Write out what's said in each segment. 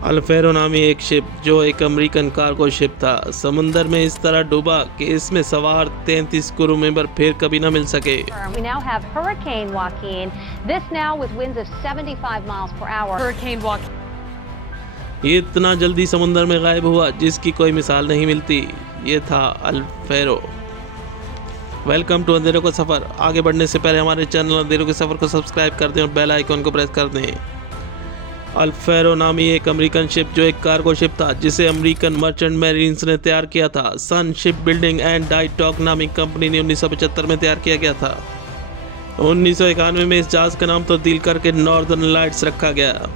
अल्फेरो नामी एक शिप जो एक अमेरिकन कार्गो शिप था समुंदर में इस तरह डूबा कि इसमें सवार 33 क्रू मेंबर फिर कभी न मिल सके। We now have Hurricane Joaquin. This now with winds of 75 miles per hour. Hurricane Joaquin. ये इतना जल्दी समुंदर में गायब हुआ जिसकी कोई मिसाल नहीं मिलती। ये था अल्फेरो। वेलकम टू अंधेरों का सफ़र। आगे बढ़ने से पहले हमारे चैनल अंधेरों के सफ़र को सब्सक्राइब कर दें और बेल आइकन को प्रेस कर दें। अल्फेरो नामी एक अमेरिकन शिप जो एक कार्गो शिप था जिसे अमेरिकन मर्चेंट मैरीन्स ने तैयार किया था। सन शिप बिल्डिंग एंड डाइटॉक नामी कंपनी ने 1975 में तैयार किया गया था। 1991 में इस जहाज़ का नाम तब्दील करके नॉर्दर्न लाइट्स रखा गया।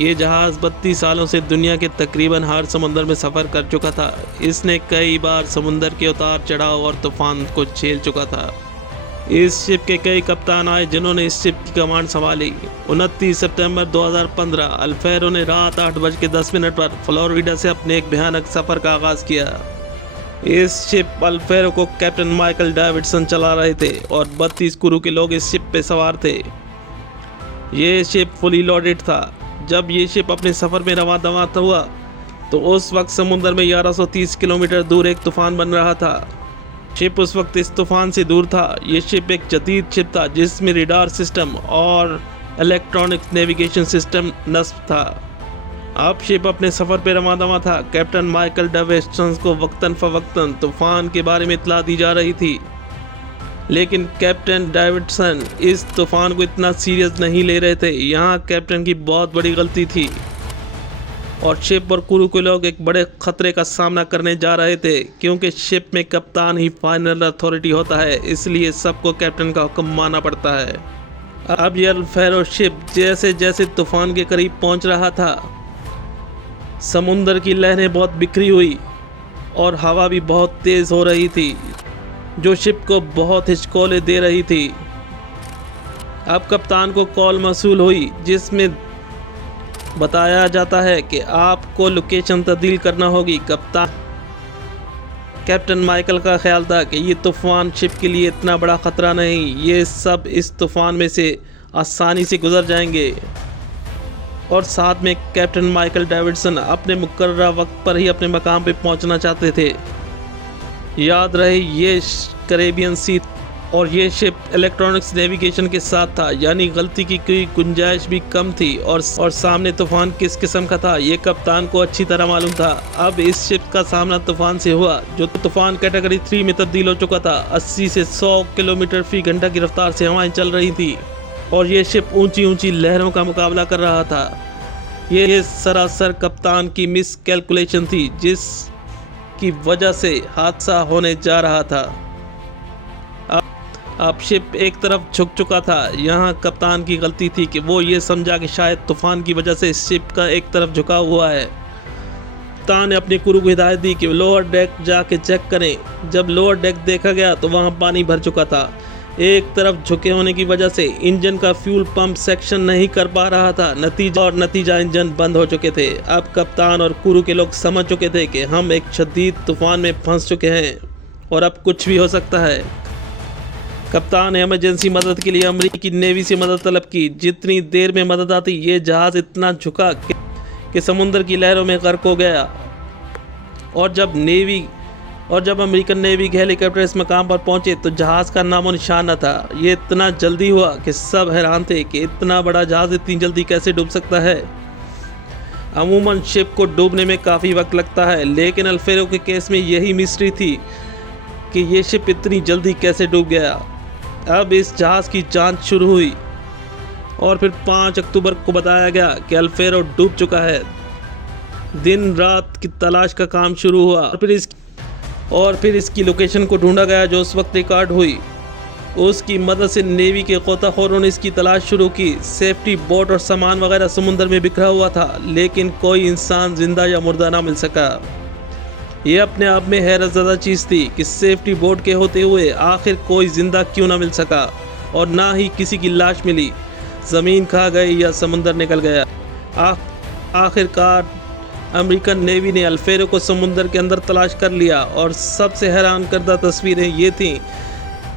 ये जहाज़ 32 सालों से दुनिया के तकरीबन हर समुंदर में सफ़र कर चुका था। इसने कई बार समुंदर के उतार चढ़ाव और तूफान को झेल चुका था। इस शिप के कई कप्तान आए जिन्होंने इस शिप की कमांड संभाली। 29 सितंबर 2015 अल्फेरो ने रात 8:10 पर फ्लोरिडा से अपने एक भयानक सफ़र का आगाज़ किया। इस शिप अल्फेरो को कैप्टन माइकल डेविडसन चला रहे थे और 32 क्रू के लोग इस शिप पे सवार थे। ये शिप फुली लोडेड था। जब ये शिप अपने सफ़र में रवां दवां हुआ तो उस वक्त समुंदर में 1130 किलोमीटर दूर एक तूफान बन रहा था। शिप उस वक्त इस तूफान से दूर था। ये शिप एक जदीद शिप था जिसमें रडार सिस्टम और इलेक्ट्रॉनिक नेविगेशन सिस्टम नस्ब था। अब शिप अपने सफ़र पर रवां दवां था। कैप्टन माइकल डेविडसन को वक्तन फ़वक्तन तूफान के बारे में इत्तला दी जा रही थी, लेकिन कैप्टन डेविडसन इस तूफान को इतना सीरियस नहीं ले रहे थे। यहाँ कैप्टन की बहुत बड़ी गलती थी और शिप और क्रू के लोग एक बड़े खतरे का सामना करने जा रहे थे, क्योंकि शिप में कप्तान ही फाइनल अथॉरिटी होता है, इसलिए सबको कैप्टन का हुक्म मानना पड़ता है। अब ये अल्फेरो शिप जैसे जैसे तूफान के करीब पहुंच रहा था, समुंदर की लहरें बहुत बिखरी हुई और हवा भी बहुत तेज़ हो रही थी जो शिप को बहुत हिचकोले दे रही थी। अब कप्तान को कॉल मौसूल हुई जिसमें बताया जाता है कि आपको लोकेशन तब्दील करना होगी। कैप्टन माइकल का ख्याल था कि ये तूफ़ान शिप के लिए इतना बड़ा ख़तरा नहीं, ये सब इस तूफ़ान में से आसानी से गुजर जाएंगे। और साथ में कैप्टन माइकल डेविडसन अपने मुकर्रर वक्त पर ही अपने मकाम पे पहुंचना चाहते थे। याद रहे ये कैरेबियन सी और ये शिप इलेक्ट्रॉनिक्स नेविगेशन के साथ था, यानी गलती की कोई गुंजाइश भी कम थी। और सामने तूफान किस किस्म का था ये कप्तान को अच्छी तरह मालूम था। अब इस शिप का सामना तूफान से हुआ जो तूफान कैटेगरी 3 में तब्दील हो चुका था। 80 से 100 किलोमीटर फी घंटा की रफ्तार से हवाएं चल रही थी और ये शिप ऊंची ऊंची लहरों का मुकाबला कर रहा था। ये सरासर कप्तान की मिस कैलकुलेशन थी जिसकी वजह से हादसा होने जा रहा था। अब शिप एक तरफ झुक चुका था। यहाँ कप्तान की गलती थी कि वो ये समझा कि शायद तूफान की वजह से शिप का एक तरफ झुका हुआ है। कप्तान ने अपने क्रू को हिदायत दी कि लोअर डेक जाके चेक करें। जब लोअर डेक देखा गया तो वहाँ पानी भर चुका था। एक तरफ झुके होने की वजह से इंजन का फ्यूल पंप सेक्शन नहीं कर पा रहा था। नतीजा इंजन बंद हो चुके थे। अब कप्तान और क्रू के लोग समझ चुके थे कि हम एक शदीद तूफान में फंस चुके हैं और अब कुछ भी हो सकता है। कप्तान ने इमरजेंसी मदद के लिए अमेरिकी नेवी से मदद तलब की। जितनी देर में मदद आती ये जहाज़ इतना झुका कि समुंदर की लहरों में गर्क हो गया। और जब अमेरिकन नेवी के हेलीकॉप्टर इस मकाम पर पहुंचे तो जहाज़ का नामो निशान न था। ये इतना जल्दी हुआ कि सब हैरान थे कि इतना बड़ा जहाज़ इतनी जल्दी कैसे डूब सकता है। अमूमन शिप को डूबने में काफ़ी वक्त लगता है, लेकिन अल्फेरो के केस में यही मिस्ट्री थी कि ये शिप इतनी जल्दी कैसे डूब गया। अब इस जहाज़ की जांच शुरू हुई और फिर 5 अक्टूबर को बताया गया कि अल्फेरो डूब चुका है। दिन रात की तलाश का काम शुरू हुआ और फिर इसकी लोकेशन को ढूंढा गया जो उस वक्त रिकॉर्ड हुई। उसकी मदद से नेवी के गोताखोरों ने इसकी तलाश शुरू की। सेफ्टी बोट और सामान वगैरह समुंदर में बिखरा हुआ था, लेकिन कोई इंसान जिंदा या मुर्दा ना मिल सका। ये अपने आप में हैरत ज़दा चीज़ थी कि सेफ्टी बोट के होते हुए आखिर कोई ज़िंदा क्यों ना मिल सका और ना ही किसी की लाश मिली। ज़मीन खा गई या समुंदर निकल गया। आखिरकार अमेरिकन नेवी ने अल्फेरो को समुंदर के अंदर तलाश कर लिया और सबसे हैरान करदा तस्वीरें ये थीं